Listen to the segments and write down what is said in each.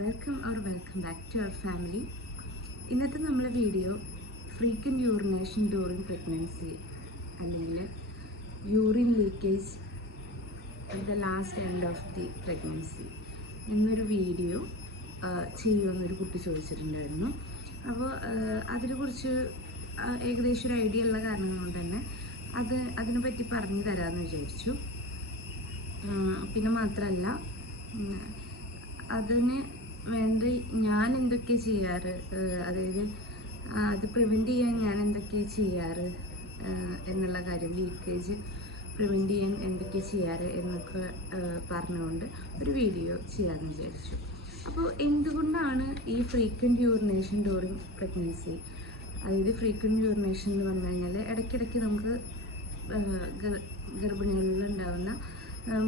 welcome back to our family. ഇന്നത്തെ നമ്മളെ video frequent urination during pregnancy അല്ലെങ്കിൽ urine leakage at the last end of the pregnancy എന്നൊരു video ചെയ്യുമെന്നൊരു കുട്ടി ചോദിച്ചിട്ടുണ്ടായിരുന്നു. അപ്പോൾ അതിനെക്കുറിച്ച് ഏകദേശം ഒരു ഐഡിയ ഉള്ള കാരണം കൊണ്ട് തന്നെ അതിനെപ്പറ്റി പറഞ്ഞു തരാമെന്ന് വിചാരിച്ചു. പിന്നെ മാത്രമല്ല അതിന് വേണ്ടി ഞാൻ എന്തൊക്കെ ചെയ്യാറ്, അതായത് അത് പ്രിവെൻറ്റ് ചെയ്യാൻ ഞാൻ എന്തൊക്കെ ചെയ്യാറ് എന്നുള്ള കാര്യം, ലീക്കേജ് പ്രിവെൻറ്റ് ചെയ്യാൻ എന്തൊക്കെ ചെയ്യാറ് എന്നൊക്കെ പറഞ്ഞുകൊണ്ട് ഒരു വീഡിയോ ചെയ്യാമെന്ന് വിചാരിച്ചു. അപ്പോൾ എന്തുകൊണ്ടാണ് ഈ ഫ്രീക്വൻറ്റ് യൂറിനേഷൻ ഡ്യൂറിങ് പ്രഗ്നൻസി, അതായത് ഫ്രീക്വൻറ്റ് യൂറിനേഷൻ എന്ന് പറഞ്ഞു കഴിഞ്ഞാൽ ഇടയ്ക്കിടയ്ക്ക് നമുക്ക് ഗർഭിണികളിലുണ്ടാകുന്ന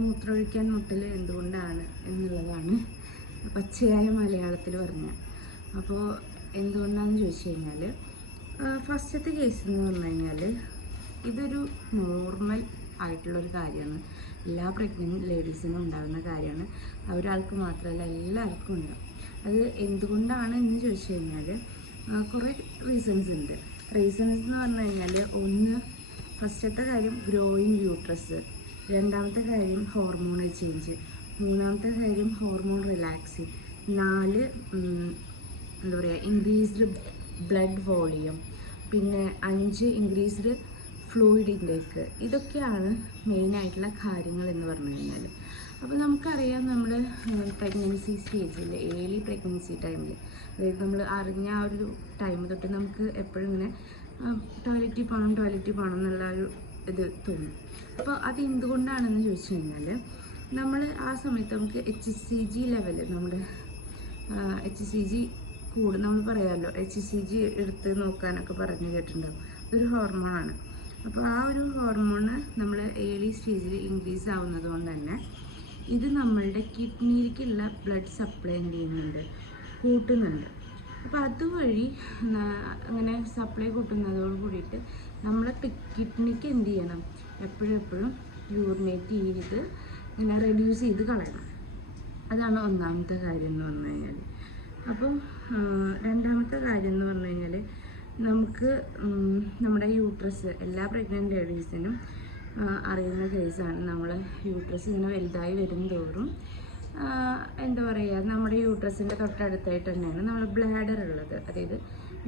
മൂത്രമൊഴിക്കാൻ മുട്ടൽ എന്തുകൊണ്ടാണ് എന്നുള്ളതാണ് പച്ചയായ മലയാളത്തിൽ പറഞ്ഞത്. അപ്പോൾ എന്തുകൊണ്ടാണെന്ന് ചോദിച്ചു കഴിഞ്ഞാൽ, ഫസ്റ്റത്തെ കേസ് എന്ന് പറഞ്ഞു കഴിഞ്ഞാൽ ഇതൊരു നോർമൽ ആയിട്ടുള്ളൊരു കാര്യമാണ്. എല്ലാ പ്രഗ്നൻറ്റ് ലേഡീസിനും ഉണ്ടാകുന്ന കാര്യമാണ്. ഒരാൾക്ക് മാത്രമല്ല, എല്ലാവർക്കും ഉണ്ടാകും. അത് എന്തുകൊണ്ടാണ് എന്ന് ചോദിച്ചു കഴിഞ്ഞാൽ കുറേ റീസൺസ് ഉണ്ട്. റീസൺസ് എന്ന് പറഞ്ഞു കഴിഞ്ഞാൽ, ഒന്ന്, ഫസ്റ്റത്തെ കാര്യം ഗ്രോയിങ് യൂട്രസ്, രണ്ടാമത്തെ കാര്യം ഹോർമോണൽ ചേഞ്ച്, മൂന്നാമത്തെ കാര്യം ഹോർമോൺ റിലാക്സിങ്, 4 എന്താ പറയുക ഇൻക്രീസ്ഡ് ബ്ലഡ് വോളിയം, പിന്നെ 5 ഇൻക്രീസ്ഡ് ഫ്ലൂയിഡ് ഇൻടേക്ക്. ഇതൊക്കെയാണ് മെയിനായിട്ടുള്ള കാര്യങ്ങൾ എന്ന് പറഞ്ഞു കഴിഞ്ഞാൽ. അപ്പോൾ നമുക്കറിയാം, നമ്മൾ പ്രഗ്നൻസി സ്റ്റേജിൽ, ഏർലി പ്രഗ്നൻസി ടൈമിൽ, അതായത് നമ്മൾ അറിഞ്ഞ ആ ഒരു ടൈം തൊട്ട് നമുക്ക് എപ്പോഴും ഇങ്ങനെ ടോയ്ലറ്റിൽ പോകണം എന്നുള്ള ഒരു ഇത് തോന്നും. അപ്പോൾ അത് എന്തുകൊണ്ടാണെന്ന് ചോദിച്ചു കഴിഞ്ഞാൽ, നമ്മൾ ആ സമയത്ത് നമുക്ക് HCG ലെവൽ, നമ്മുടെ HCG നമ്മൾ പറയാമല്ലോ, HCG എടുത്ത് നോക്കാനൊക്കെ പറഞ്ഞു കേട്ടിട്ടുണ്ടാവും. അതൊരു ഹോർമോണാണ്. അപ്പോൾ ആ ഒരു ഹോർമോണ് നമ്മൾ ഏർലി സ്റ്റേജിൽ ഇൻക്രീസ് ആവുന്നത് കൊണ്ട് തന്നെ ഇത് നമ്മളുടെ കിഡ്നിയിലേക്കുള്ള ബ്ലഡ് സപ്ലൈ എന്ത് ചെയ്യുന്നുണ്ട്, കൂട്ടുന്നുണ്ട്. അപ്പോൾ അതുവഴി അങ്ങനെ സപ്ലൈ കൂട്ടുന്നതോട് കൂടിയിട്ട് നമ്മളെ കിഡ്നിക്ക് എന്ത് ചെയ്യണം, എപ്പോഴും യൂറിനേറ്റ് ചെയ്ത് ഇങ്ങനെ റെഡ്യൂസ് ചെയ്ത് കളയണം. അതാണ് ഒന്നാമത്തെ കാര്യം എന്ന് പറഞ്ഞു കഴിഞ്ഞാൽ. അപ്പം രണ്ടാമത്തെ കാര്യം എന്ന് പറഞ്ഞു കഴിഞ്ഞാൽ, നമുക്ക് നമ്മുടെ യൂട്രസ്, എല്ലാ പ്രഗ്നൻറ്റ് ലേഡീസിനും അറിയുന്ന കേസാണ്. നമ്മളെ യൂട്രസ് ഇങ്ങനെ വലുതായി വരും തോറും എന്താ പറയുക, നമ്മുടെ യൂട്രസിൻ്റെ തൊട്ടടുത്തായിട്ട് തന്നെയാണ് നമ്മുടെ ബ്ലാഡർ ഉള്ളത്, അതായത്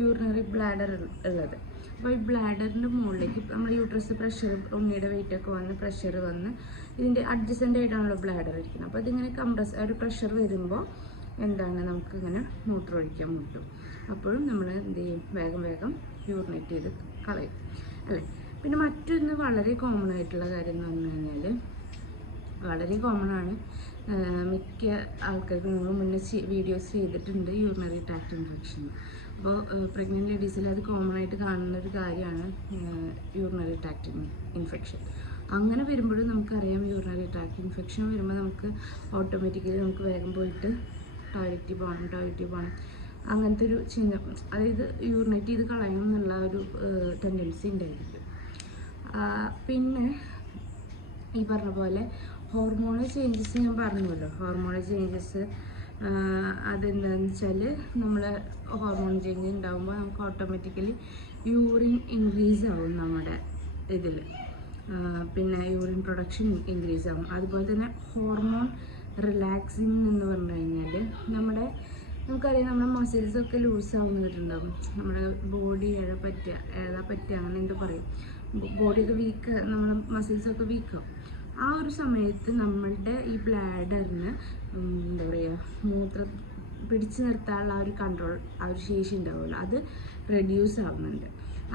യൂറിനറി ബ്ലാഡർ ഉള്ളത്. അപ്പോൾ ഈ ബ്ലാഡറിൻ്റെ മുകളിലേക്ക് നമ്മുടെ യൂട്രസ് പ്രഷർ, ഉണ്ണിയുടെ വെയിറ്റൊക്കെ വന്ന് പ്രഷർ വന്ന് ഇതിൻ്റെ അഡ്ജസൻ്റ് ആയിട്ടാണല്ലോ ബ്ലാഡർ ഇരിക്കുന്നത്. അപ്പോൾ ഇതിങ്ങനെ ഒരു പ്രഷർ വരുമ്പോൾ എന്താണ്, നമുക്കിങ്ങനെ മൂത്രമൊഴിക്കാൻ മുട്ടും. അപ്പോഴും നമ്മൾ എന്ത് ചെയ്യും, വേഗം യൂറിനേറ്റ് ചെയ്ത് കളയും അല്ലേ. പിന്നെ മറ്റൊന്ന് വളരെ കോമൺ ആയിട്ടുള്ള കാര്യം എന്ന് പറഞ്ഞു കഴിഞ്ഞാൽ, വളരെ കോമൺ ആണ്, മിക്ക ആൾക്കാർക്കും നമ്മൾ മുന്നേ വീഡിയോസ് ചെയ്തിട്ടുണ്ട്, യൂറിനറി ട്രാക്ട് ഇൻഫെക്ഷൻ. അപ്പോൾ പ്രഗ്നൻറ്റ് ലേഡീസിൽ അത് കോമൺ ആയിട്ട് കാണുന്ന ഒരു കാര്യമാണ് യൂറിനറി ട്രാക്ട് ഇൻഫെക്ഷൻ. അങ്ങനെ വരുമ്പോഴും നമുക്കറിയാം, യൂറിനറി ട്രാക്ട് ഇൻഫെക്ഷൻ വരുമ്പോൾ നമുക്ക് ഓട്ടോമാറ്റിക്കലി നമുക്ക് വേഗം പോയിട്ട് ടോയ്ലറ്റിൽ പോകണം അങ്ങനത്തെ ഒരു ചിന്ത, അതായത് യൂറിനേറ്റ് ചെയ്ത് കളയണം എന്നുള്ള ഒരു ടെൻഡൻസി ഉണ്ടായിരിക്കും. പിന്നെ ഈ പറഞ്ഞ പോലെ ഹോർമോണൽ ചേഞ്ചസ് ഞാൻ പറഞ്ഞല്ലോ. ഹോർമോണൽ ചേഞ്ചസ് അതെന്താണെന്ന് വെച്ചാൽ, നമ്മൾ ഹോർമോൺ ചേഞ്ച് ഉണ്ടാകുമ്പോൾ നമുക്ക് ഓട്ടോമാറ്റിക്കലി യൂറിൻ ഇൻക്രീസ് ആവും നമ്മുടെ ഇതിൽ, പിന്നെ യൂറിൻ പ്രൊഡക്ഷൻ ഇൻക്രീസ് ആവും. അതുപോലെ തന്നെ ഹോർമോൺ റിലാക്സിങ് എന്ന് പറഞ്ഞു കഴിഞ്ഞാൽ, നമുക്കറിയാം നമ്മുടെ മസിൽസൊക്കെ ലൂസ് ആവുന്നിട്ടുണ്ടാവും, നമ്മുടെ ബോഡി എഴാൻ പറ്റുക അങ്ങനെ എന്തോ പറയും, ബോഡിയൊക്കെ വീക്ക്, നമ്മുടെ മസിൽസൊക്കെ വീക്കാവും. ആ ഒരു സമയത്ത് നമ്മളുടെ ഈ ബ്ലാഡറിന് എന്താ പറയുക, മൂത്രം പിടിച്ചു നിർത്താനുള്ള ആ ഒരു കൺട്രോൾ, ആ ഒരു ശേഷി ഉണ്ടാവുമല്ലോ, അത് റെഡ്യൂസ് ആവുന്നുണ്ട്.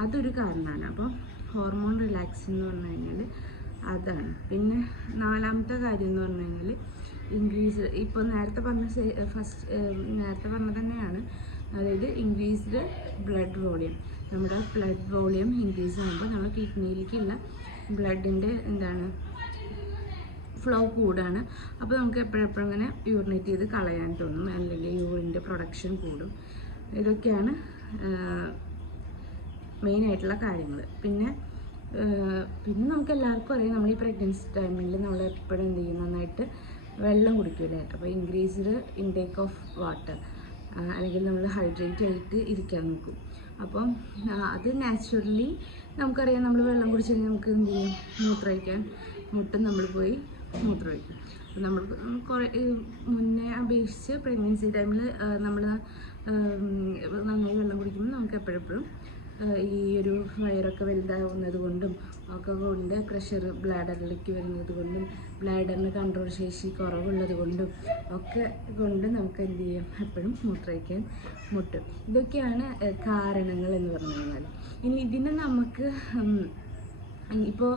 അതൊരു കാരണമാണ്. അപ്പോൾ ഹോർമോൺ റിലാക്സ് എന്ന് പറഞ്ഞു കഴിഞ്ഞാൽ അതാണ്. പിന്നെ നാലാമത്തെ കാര്യം എന്ന് പറഞ്ഞു കഴിഞ്ഞാൽ, ഇൻക്രീസ്, ഇപ്പോൾ നേരത്തെ പറഞ്ഞ തന്നെയാണ്, അതായത് ഇൻക്രീസ്ഡ് ബ്ലഡ് വോളിയം. നമ്മുടെ ബ്ലഡ് വോളിയം ഇൻക്രീസ് ആകുമ്പോൾ നമ്മുടെ കിഡ്നിയിലേക്കുള്ള ബ്ലഡിൻ്റെ ഫ്ലോ കൂടാണ്. അപ്പോൾ നമുക്ക് എപ്പോഴും ഇങ്ങനെ യൂറിനേറ്റ് ചെയ്ത് കളയാൻ തോന്നും, അല്ലെങ്കിൽ യൂറിൻ്റെ പ്രൊഡക്ഷൻ കൂടും. ഇതൊക്കെയാണ് മെയിനായിട്ടുള്ള കാര്യങ്ങൾ. പിന്നെ നമുക്ക് എല്ലാവർക്കും അറിയാം, നമ്മൾ ഈ പ്രഗ്നൻസി ടൈമിൽ നമ്മൾ എപ്പോഴും എന്ത് ചെയ്യും, നന്നായിട്ട് വെള്ളം കുടിക്കൂലേ, അപ്പോൾ ഇൻക്രീസ്ഡ് ഇൻടേക്ക് ഓഫ് വാട്ടർ, അല്ലെങ്കിൽ നമ്മൾ ഹൈഡ്രേറ്റ് ആയിട്ട് ഇരിക്കാൻ നോക്കും. അപ്പം അത് നാച്ചുറലി നമുക്കറിയാം, നമ്മൾ വെള്ളം കുടിച്ച് കഴിഞ്ഞാൽ നമുക്ക് എന്ത് ചെയ്യും, മൂത്രമൊഴിക്കാൻ മുട്ടും, നമ്മൾ പോയി മൂത്രമൊഴിക്കും. അപ്പം നമ്മൾ കുറേ മുന്നേ അപേക്ഷിച്ച് പ്രഗ്നൻസി ടൈമിൽ നമ്മൾ നന്നായി വെള്ളം കുടിക്കുമ്പോൾ നമുക്ക് എപ്പോഴെപ്പോഴും ഈ ഒരു വയറൊക്കെ വലുതാവുന്നത് കൊണ്ടും ഒക്കെ കൊണ്ട് പ്രഷർ ബ്ലാഡറിലേക്ക് വരുന്നത് കൊണ്ടും ബ്ലാഡറിന് കൺട്രോൾ ശേഷി കുറവുള്ളത് കൊണ്ടും ഒക്കെ കൊണ്ട് നമുക്ക് എന്ത് ചെയ്യും, എപ്പോഴും മൂത്രമൊഴിക്കാൻ മുട്ടും. ഇതൊക്കെയാണ് കാരണങ്ങൾ എന്ന് പറഞ്ഞു കഴിഞ്ഞാൽ. ഇനി ഇതിന് നമുക്ക് ഇപ്പോൾ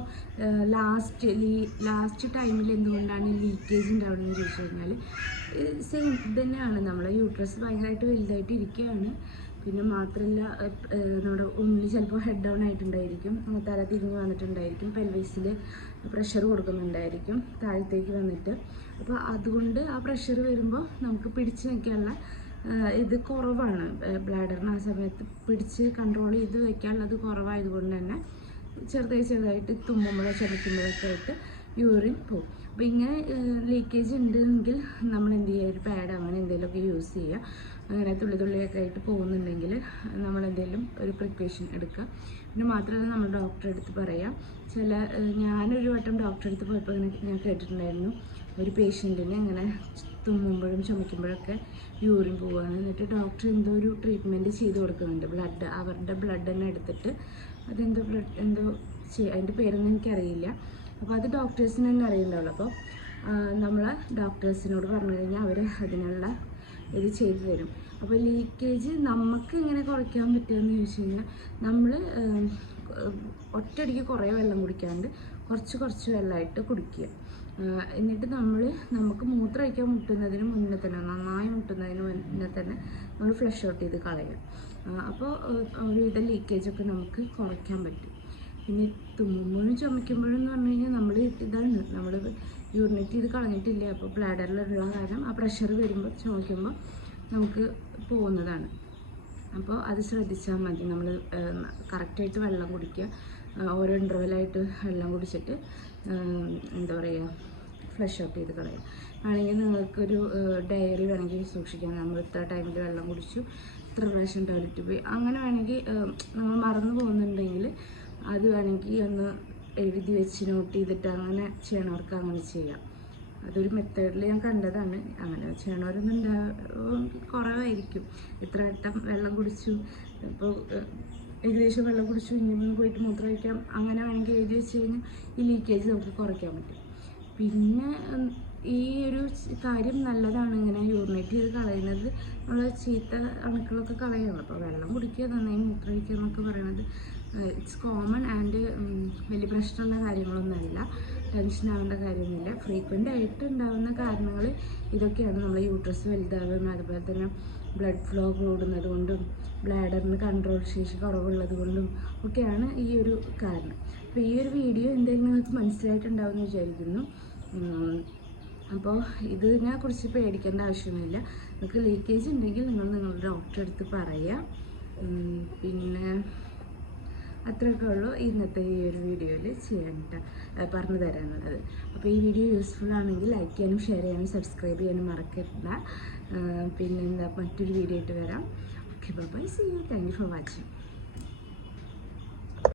ലാസ്റ്റ് ടൈമിൽ എന്തുകൊണ്ടാണ് ലീക്കേജ് ഉണ്ടാവുന്നതെന്ന് ചോദിച്ചു കഴിഞ്ഞാൽ സെയിം തന്നെയാണ്. നമ്മളെ യൂട്രസ് ഭയങ്കരമായിട്ട് വലുതായിട്ട് ഇരിക്കുകയാണ്. പിന്നെ മാത്രമല്ല, നമ്മുടെ ഉള്ളിൽ ചിലപ്പോൾ ഹെഡ് ഡൗൺ ആയിട്ടുണ്ടായിരിക്കും, തല തിരിഞ്ഞ് വന്നിട്ടുണ്ടായിരിക്കും, പെൽവിസിൽ പ്രഷർ കൊടുക്കുന്നുണ്ടായിരിക്കും താഴത്തേക്ക് വന്നിട്ട്. അപ്പോൾ അതുകൊണ്ട് ആ പ്രഷർ വരുമ്പോൾ നമുക്ക് പിടിച്ച് നിൽക്കാനുള്ള ഇത് കുറവാണ്. ബ്ലാഡറിന് ആ സമയത്ത് പിടിച്ച് കൺട്രോൾ ചെയ്ത് വയ്ക്കാനുള്ളത് കുറവായതുകൊണ്ട് തന്നെ ചെറുതായിട്ട് തുമ്മുമ്പോഴോ ചുമക്കുമ്പോഴൊക്കെ ആയിട്ട് യൂറിൻ പോകും. അപ്പോൾ ഇങ്ങനെ ലീക്കേജ് ഉണ്ടെങ്കിൽ നമ്മൾ എന്ത് ചെയ്യുക, ഒരു പാഡ് അങ്ങനെ എന്തെങ്കിലുമൊക്കെ യൂസ് ചെയ്യുക. അങ്ങനെ തുള്ളിയൊക്കെ ആയിട്ട് പോകുന്നുണ്ടെങ്കിൽ നമ്മൾ എന്തെങ്കിലും ഒരു പ്രിക്കോഷൻ എടുക്കുക. പിന്നെ മാത്രമല്ല, നമ്മൾ ഡോക്ടറെ അടുത്ത് പറയാം. ഞാനൊരു വട്ടം ഡോക്ടറെ അടുത്ത് പോയപ്പോൾ ഞാൻ കേട്ടിട്ടുണ്ടായിരുന്നു, ഒരു പേഷ്യൻറ്റിന് ഇങ്ങനെ തുമ്മുമ്പോഴും ചുമയ്ക്കുമ്പോഴൊക്കെ യൂറിൻ പോവുകയാണ്. എന്നിട്ട് ഡോക്ടർ എന്തോ ഒരു ട്രീറ്റ്മെൻറ്റ് ചെയ്ത് കൊടുക്കുന്നുണ്ട്. അവരുടെ ബ്ലഡ് തന്നെ എടുത്തിട്ട് അതെന്തോ അതിൻ്റെ പേരൊന്നും എനിക്കറിയില്ല. അപ്പോൾ അത് ഡോക്ടേഴ്സിന് തന്നെ അറിയുന്നുള്ളൂ. അപ്പോൾ നമ്മൾ ഡോക്ടേഴ്സിനോട് പറഞ്ഞു കഴിഞ്ഞാൽ അവർ അതിനുള്ള ഇത് ചെയ്തു തരും. അപ്പോൾ ലീക്കേജ് നമുക്ക് എങ്ങനെ കുറയ്ക്കാൻ പറ്റുമെന്ന് ചോദിച്ചു കഴിഞ്ഞാൽ, നമ്മൾ ഒറ്റയടിക്ക് കുറേ വെള്ളം കുടിക്കാണ്ട് കുറച്ച് വെള്ളമായിട്ട് കുടിക്കുക. എന്നിട്ട് നമുക്ക് മൂത്രമൊഴിക്കാൻ മുട്ടുന്നതിന് മുന്നേ തന്നെ, നന്നായി മുട്ടുന്നതിന് മുന്നേ തന്നെ നമ്മൾ ഫ്ലഷ് ഔട്ട് ചെയ്ത് കളയുക. അപ്പോൾ ഒരുവിധ ലീക്കേജൊക്കെ നമുക്ക് കുറയ്ക്കാൻ പറ്റും. പിന്നെ തുമ്മുമ്പോഴും ചുമയ്ക്കുമ്പോഴും എന്ന് പറഞ്ഞു കഴിഞ്ഞാൽ നമ്മൾ യൂറിനേറ്റ് ചെയ്ത് കളഞ്ഞിട്ടില്ല. അപ്പോൾ ബ്ലാഡറിലുള്ള കാരണം ആ പ്രഷർ വരുമ്പോൾ ചുമയ്ക്കുമ്പോൾ നമുക്ക് പോകുന്നതാണ്. അപ്പോൾ അത് ശ്രദ്ധിച്ചാൽ മതി. നമ്മൾ കറക്റ്റായിട്ട് വെള്ളം കുടിക്കുക. ഓരോ ഇൻ്റർവെല്ലായിട്ട് വെള്ളം കുടിച്ചിട്ട് എന്താ പറയുക, ഫ്ലഷ് ഔട്ട് ചെയ്ത് കളയുക. ആണെങ്കിൽ നിങ്ങൾക്കൊരു ഡയറി വേണമെങ്കിൽ സൂക്ഷിക്കാം. നമ്മൾ ഇത്ര ടൈമിൽ വെള്ളം കുടിച്ചു, ഇത്ര പ്രാവശ്യം ടോയ്ലറ്റിൽ പോയി, അങ്ങനെ വേണമെങ്കിൽ നിങ്ങൾ മറന്നു പോകുന്നുണ്ടെങ്കിൽ അത് വേണമെങ്കിൽ ഒന്ന് എഴുതി വെച്ച് നോട്ട് ചെയ്തിട്ട് അങ്ങനെ ചെയ്യണവർക്ക് അങ്ങനെ ചെയ്യാം. അതൊരു മെത്തേഡിൽ ഞാൻ കണ്ടതാണ്. അങ്ങനെ ചെയ്യണവരൊന്നും കുറവായിരിക്കും. ഇത്ര വട്ടം വെള്ളം കുടിച്ചു, ഇപ്പോൾ ഏകദേശം വെള്ളം കുടിച്ചു, ഇനി പോയിട്ട് മൂത്രമൊഴിക്കാം, അങ്ങനെ വേണമെങ്കിൽ എഴുതി വെച്ച് കഴിഞ്ഞാൽ ഈ ലീക്കേജ് നമുക്ക് കുറയ്ക്കാൻ പറ്റും. പിന്നെ ഈ ഒരു കാര്യം നല്ലതാണ്, ഇങ്ങനെ യൂറിനേറ്റ് ചെയ്ത് കളയുന്നത്. നമ്മൾ ചീത്ത അണുക്കളൊക്കെ കളയണം. അപ്പോൾ വെള്ളം കുടിക്കുക, നന്നായി മൂത്രമൊഴിക്കുക എന്നൊക്കെ പറയുന്നത് ഇറ്റ്സ് കോമൺ ആൻഡ് വലിയ പ്രശ്നമുള്ള കാര്യങ്ങളൊന്നുമല്ല, ടെൻഷൻ ആവേണ്ട കാര്യമൊന്നുമില്ല. ഫ്രീക്വൻ്റ് ആയിട്ട് ഉണ്ടാകുന്ന കാരണങ്ങൾ ഇതൊക്കെയാണ്. നമ്മൾ യൂട്രസ് വലുതാവും, അതുപോലെ തന്നെ ബ്ലഡ് ഫ്ലോ കൂടുന്നത് കൊണ്ടും ബ്ലാഡറിന് കൺട്രോൾ ശേഷി കുറവുള്ളത് കൊണ്ടും ഒക്കെയാണ് ഈ ഒരു കാരണം. അപ്പോൾ ഈ ഒരു വീഡിയോ എന്തെങ്കിലും നിങ്ങൾക്ക് മനസ്സിലായിട്ടുണ്ടാവുമെന്ന് വിചാരിക്കുന്നു. അപ്പോൾ ഇതിനെക്കുറിച്ച് പേടിക്കേണ്ട ആവശ്യമൊന്നുമില്ല. നിങ്ങൾക്ക് ലീക്കേജ് ഉണ്ടെങ്കിൽ നിങ്ങളുടെ ഡോക്ടറെ അടുത്ത് പറയുക. പിന്നെ അത്രയൊക്കെ ഉള്ളൂ ഇന്നത്തെ ഈ ഒരു വീഡിയോയിൽ പറഞ്ഞു തരാനുള്ളത്. അപ്പോൾ ഈ വീഡിയോ യൂസ്ഫുൾ ആണെങ്കിൽ ലൈക്ക് ചെയ്യാനും ഷെയർ ചെയ്യാനും സബ്സ്ക്രൈബ് ചെയ്യാനും മറക്കരുത്. പിന്നെന്താ, മറ്റൊരു വീഡിയോ ആയിട്ട് വരാം. Okay, bye, see you. Thank you for watching.